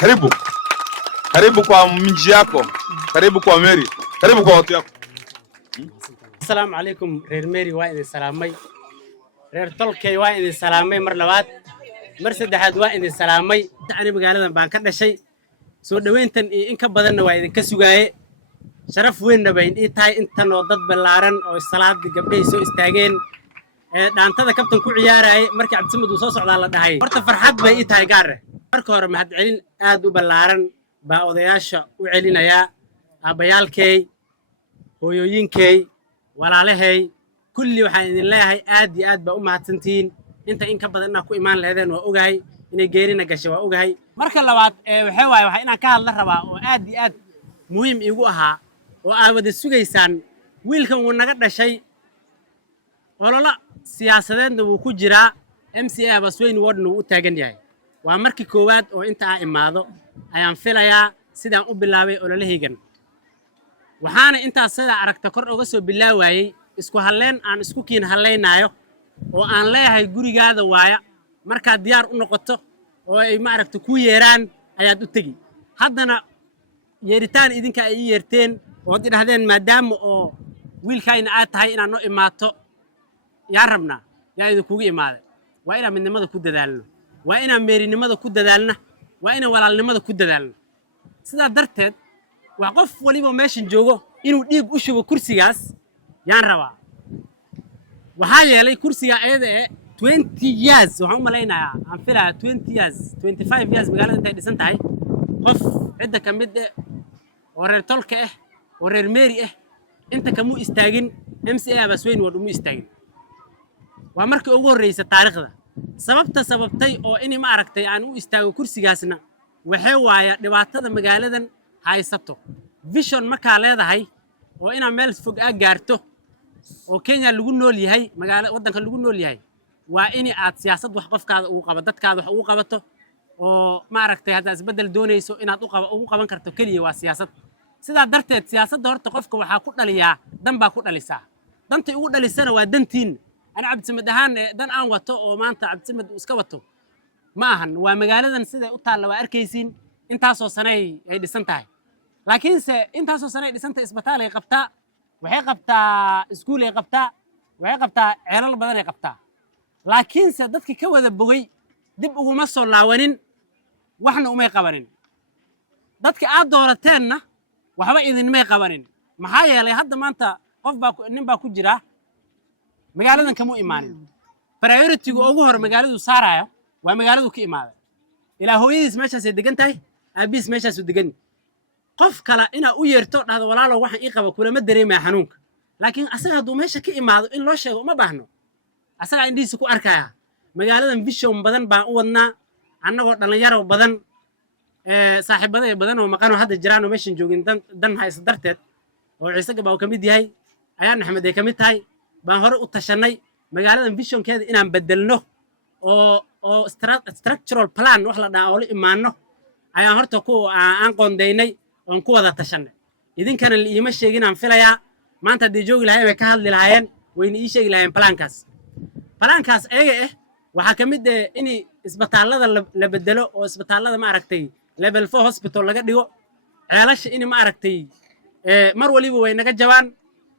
Karibu. Karibu kwa mji yako. Karibu kwa Mary. Karibu kwa watu yako. السلام عليكم رير ميري وايد سلامي رير تولكي وايد سلامي مر لباد مر سدحاد وايد سلامي تعني مقالة بان كذا شيء سو دوينتن إن كبدنا وايد كسوجاي شرف وين بين تاي أنت نوضت باللارن أو الصلاة قبل سو استاجين أنت ذا كابتن كل عيارة مركب عبد السمد وصوص على دهاي مرت فرحت بي تاي قارة مركور مهد علين آدو باللارن باودياش وعلينا يا أبيالكي هويوينكي walaalahay kulli waxaan idin leeyahay aad iyo aad ba u mahadsantiin inta in ka badan ku imaan lahaydeen waa ogahay inay geerina gashay waa ogahay marka labaad waxa inaan ka hadla rabaa oo aad iyo aad muhiim igu ahaa oo aad wada sugaysaan wiilkan uu naga dhashay ololo siyaasadeedna wuu ku jiraa MCA Habasweyn wadna uu taagan yahay waa markii koowaad oo inta aan imaado ayaan filayaa sidaan u bilaabay ololahaygan waxaana intaas sida aragta kor uga soo bilaawayay isku halleen aan isku kiin halleynaayo oo aan leeyahay gurigaada waaya marka diyaar u noqoto oo ay ma aragta ku yeeraan ayaad u tagi haddana yeeritaan idinka ay yeerteen oo tidhaahdeen maadaama oo wiilkayna aad tahay inaan noo imaato yaa rabnaa yaa idinkugu imaaday waa inaan midnimada ku dadaalno waa inaan meerinimada ku dadaalna waa inaan walaalnimada ku dadaalno sidaa darteed وقف وليبو ماشين جوجو إنه ديب وشوا كرسي جاس يان روا وحاجة لي كرسي هذا 20 years وهم لينا عم فيها 20 years 25 years بقالة أنت ديسنت هاي قف عدة كم بدأ ورر تلك ورر ميري أنت كمو استاجن MCA Habasweyn ورمو استاجن وعمرك أول رئيس التاريخ ده سببتي أو إني ما عرفتي أنا استاجو كرسي جاسنا وحوايا دبعتها مقالة haysato vision marka leedahay oo ina meel fog gaarto oo Kenya lagu nool yahay magaalada wadanka lagu nool yahay waa in aad siyaasad wax qofkaada uu qabo dadkaada wax uu qabato oo ma aragtay hada isbedel doonayso inaad ugu qaban karto kaliya waa siyaasad sida darteed siyaasadda horta qofka waxa ku dhaliyaa dan baa ku dhalisaa danta ugu dhalisana waa dantiin ana Cabdi Samad ahaan dan aan wato oo maanta Cabdi Samad iska wato ma ahan waa magaaladan sida u taal waa arkaysiin intaasoo sanay ay dhisan tahay laakiin se intaasoo sanay dhisan tahay isbitaal ay qabtaa waxay qabtaa iskuul ay qabtaa waxay qabtaa ceelal badan ay qabtaa laakiin se dadkii ka wada bogay dib ugu ma soo laawanin waxna umay qabanin dadka aad doorateenna waxba idin may qabanin maxaa yeelay hadda maanta qof baa nin baa ku jira magaaladan kama imaanin priority-gu ugu hor magaaladu saarayo waa magaaladu ka imaaday ilaa hooyadiis meeshaas ay degan tahay aabiis meeshaas u degan qof kala ina u yeerto dhahdo walaalo waxaan ii qaba kulama dareemaa xanuunka laakiin asaga haduu meesha ka imaado in loo sheego uma baahno asaga indhiisa ku arkaya magaaladan vision badan baan u wadnaa annagoo dhalinyaro badan saaxiibada badan oo maqan oo hadda jiraan oo meeshan joogin dan haysa darteed oo Ciise Gabaaw ka mid yahay ayaan Axmed ay ka mid tahay baan hore u tashanay magaaladan visionkeeda inaan bedelno oo structural plan wax la dhaao imaano ayaan horta ku aan qoondeynay oon ku wada tashanay idinkana liima sheegin aan filayaa maanta hadii joogi lahayn way ka hadli lahaayeen wayna ii sheegi lahaayeen plankaas ayaga waxa ka mid ah in isbitaalada la bedelo oo isbitaalada ma aragtay level 4 hospital laga dhigo ceelasha in ma aragtay mar waliba way naga jabaan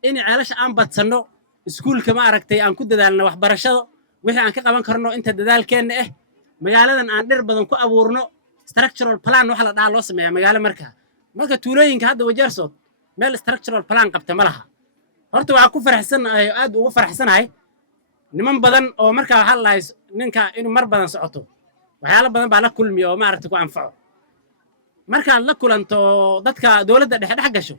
in ceelasha aan badsano iskuulka ma aragtay aan ku dadaalno waxbarashada wixii aan ka qaban karno inta dadaalkeena magaaladan aan dhir badan ku abuurno structural plan wax la dhaha loo sameeyaa magaalo marka tuulooyinka hadda wajeersood meel structural plan qabta ma laha horta waxa ku faraxsanahay aad ugu faraxsanahay niman badan oo marka waxa la hayo ninka inuu mar badan socoto waxyaalo badan baa la kulmiyo oo ma aragtay ku anfaco marka la kulanto dadka dawladda dhex gasho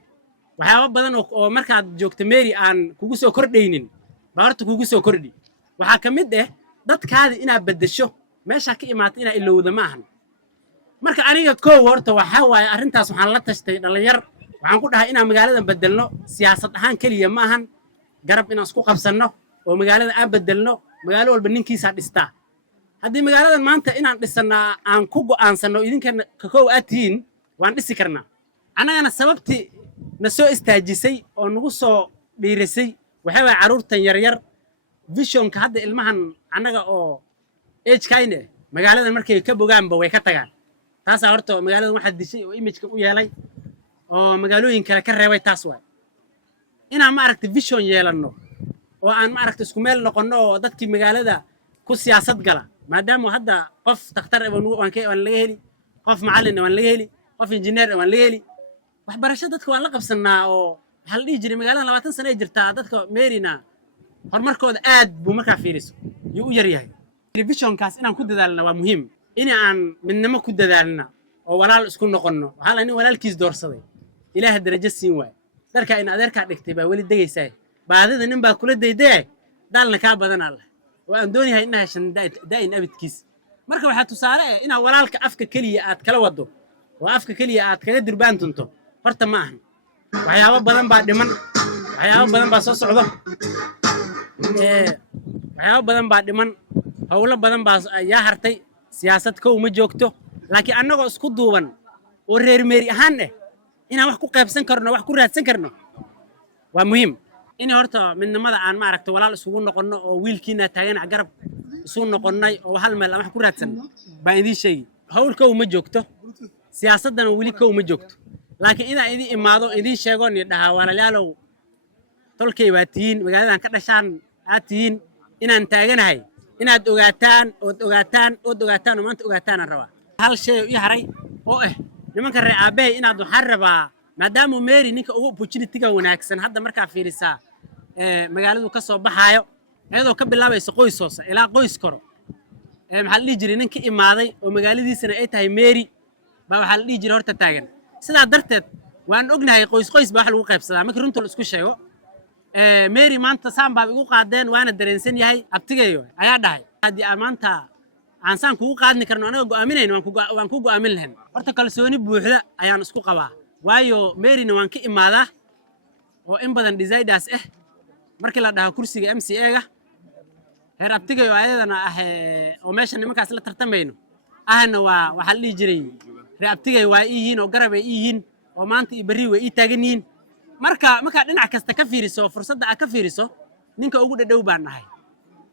waxyaabo badan oo marka aad joogto Mary aan kugu soo kordhaynin baa horta kugu soo kordhi waxa ka mid ah dadkaada inaad bedesho meesha ka imaatay inaad ilowda ma ahan marka aniga koow horta waxa waaye arrintaas waxaan la tashtay dhalinyar waxaan ku dhahay inaan magaaladan bedelno siyaasad ahaan kaliya ma ahan garab inaan isku qabsanno oo magaalada aan bedelno magaalo walba ninkiisa dhistaa haddii magaaladan maanta inaan dhisana aan ku go'aansano idinkana ka koow aad tihiin waan dhisi karnaa annagana sababtii na soo istaajisay oo nagu soo dhiirisay waxa way caruurtan yaryar visionka hadda ilmahan annaga oo age kayne magaaladan markay ka bogaanba way ka tagaan تاسع هرتو مقالة واحد دشي وإيمج كم يالي أو مقالوين كلا كرر تاسوا إنا ما عرفت فيشون يالنو وأنا ما عرفت سكمل نقنو ضدك مقالة ده كل سياسات قلا ما دام هذا قف تختار وان ليهلي قف معلن وان ليهلي قف إنجنير وان ليهلي waxbarasho dadka waa la qabsanaa oo waxa la dhihi jiray magaalada 20 sano ay jirtaa dadka meerina horumarkooda aad buu markaa fiiriso iyo u yar yahay televisionkaas inaan ku dadaalna waa muhiim in aan midnimo ku dadaalna oo walaal isku noqono waxa la nin walaalkiis doorsaday ilaahay darajo siin waay darka in adeerka dhigtay baa wali dagaysay baadida nin baa kula dayday dalna ka badan Allah waan doonayaa in heshan daain abidkiis marka waxa tusaale ah in walaalka afka kaliya aad kala wado oo afka kaliya aad kaga dirbaan tunto horta ma ahan waxyaabo badan baa dhiman waxyaabo badan baa soo socdo waxyaabo badan baa dhiman hawlo badan baa yaa hartay siyaasad kow ma joogto laakiin annagoo isku duuban oo reer meeri ahaan inaan wax ku qaybsan karno wax ku raadsan karno waa muhiim in horta midnimada aan ma aragto walaal isugu noqono oo wiilkiina taagan garab isu noqonnay oo hal meel wax ku raadsan baa idin sheegi hawl kow ma joogto siyaasadana wali kow ma joogto laakiin ida idin imaado idin sheego ni dhaha walaalayaalow tolkay waatiin magaaladan ka dhashaan aatiin inaan taaganahay inaad ogaataan oo maanta ogaataan raba hal shay ii haray oo nimanka reer aabahay inaad waxaan rabaa maadaama meeri ninka ugu opportunity-ga wanaagsan hadda markaa fiirisaa magaaladu ka soo baxaayo iyadoo ka bilaabayso qoys hoose ilaa qoys koro maxaa la dhihi jiray ninka imaaday oo magaaladiisana ay tahay meeri baa waxaa la dhihi jiray horta taagan sidaa darteed waan ognahay qoys baa wax lagu qaybsadaa markii runta la isku sheego meeri maanta saan baa igu qaadeen waana dareensan yahay abtigeeyo ayaa dhahay haddii maanta aan saan kugu qaadni karno anaga go'aaminayn waan ku go'aamin lahayn horta kalsooni buuxda ayaan isku qabaa waayo meerina waan ka imaadaa oo in badan designers markii la dhaho kursiga MCA-ga heer abtigeeyo ayadana oo meesha nimankaas la tartamayno ahna waxa la dhihi jiray reabtigay waa yihiin oo garab ay yihiin oo maanta i bari way taagan yihiin marka dhinac kasta ka fiiriso fursadda aad ka fiiriso ninka ugu dhadhow baan nahay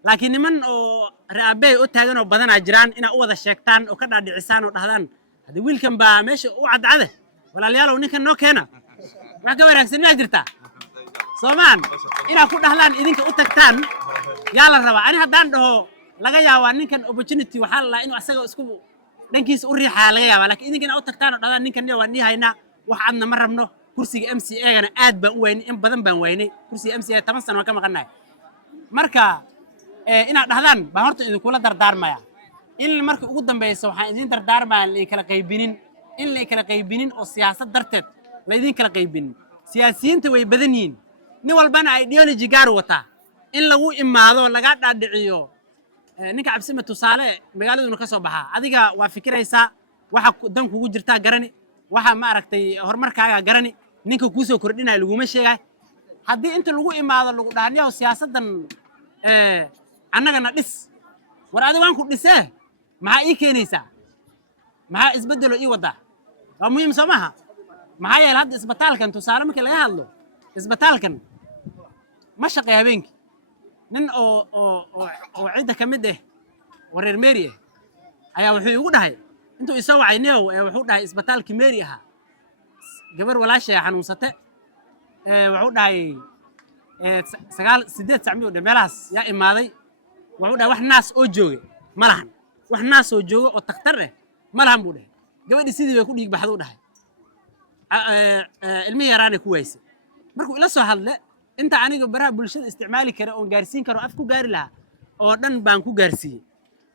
laakiin niman oo reabay oo taagan oo badan jiraan ina u wada sheegtaan oo ka dhaadhicisaan oo dhahdaan hadii wiilkan baa meesha u cadcade walaalayaal ninkan noo keena wax ka wanaagsan ma jirtaa Soomaan ina ku dhahdaan idinka u tagtaan yaa la rabaa ani haddaan dhaho laga yaabaa ninkan opportunity waxa la inuu asaga isku dhankiisa u riixaa laga yaabaa laakiin idinkana u tagtaan oo dhahdaan ninkan waa nihaynaa wax adna ma rabno kursiga MCA-gana aad baan u weynay in badan baan weynay kursiga MCA 10 sano waan ka maqanahay marka inaad dhahdaan baan horta idinkula dardaarmaya in marka ugu dambayso waxaan idin dardaarmaa in la kala qaybinin oo siyaasad darteed la idin kala qaybinin siyaasiyiinta way badan yihiin nin walbana ideology gaar wata in lagu imaado laga dhaadhiciyo ninka cabsima tusaale magaaladuna ka soo baxaa adiga waa fikiraysaa waxa dan kugu jirtaa garani waxa ma aragtay horumarkaaga garani ninka ku soo kordhinay lagu ma sheegay haddii inta lagu imaado lagu dhaaniyo siyaasadan annagana dhis war adiga waan ku dhisee maxaa ii keenaysaa maxaa isbedelo ii wada waa muhiim soo maaha maxaa yeelay hadda isbitaalkan tusaale markii laga hadlo isbitaalkan ma shaqeeyo habeenkii nin oo cida kamid wareer meeri ayaa wuxuu igu dhahay intuu isoo wacayneeyo wuxuu dhahay isbitaalkii meeri ahaa gabar walaashay xanuunsate wuxuu dhahay 8 meelahaas yaa imaaday wuxuu dhahay wax naas oo jooge ma lahan wax naas oo joogo oo takhtar ma lahan buu dhahay gabadhii sidii bay ku dhiig baxdo dhahay ilmi yaraana ku waysay markuu ila soo hadle inta aniga baraha bulshada isticmaali kara oo gaarsiin karo af ku gaari lahaa oo dhan baan ku gaarsiiyay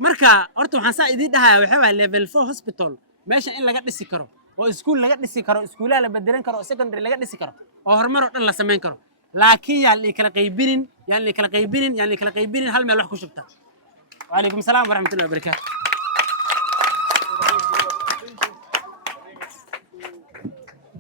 marka horta waxaan saa idin dhahaa waxa level 4 hospital meesha in laga dhisi karo oo iskuul laga dhisi karo iskuulaha la bedelan karo oo secondary laga dhisi karo oo horumar oo dhan la sameyn karo laakiin yaa la kala qaybinin hal meel wax ku shubta wa alaykum salaam wa rahmatullahi wa barakatuh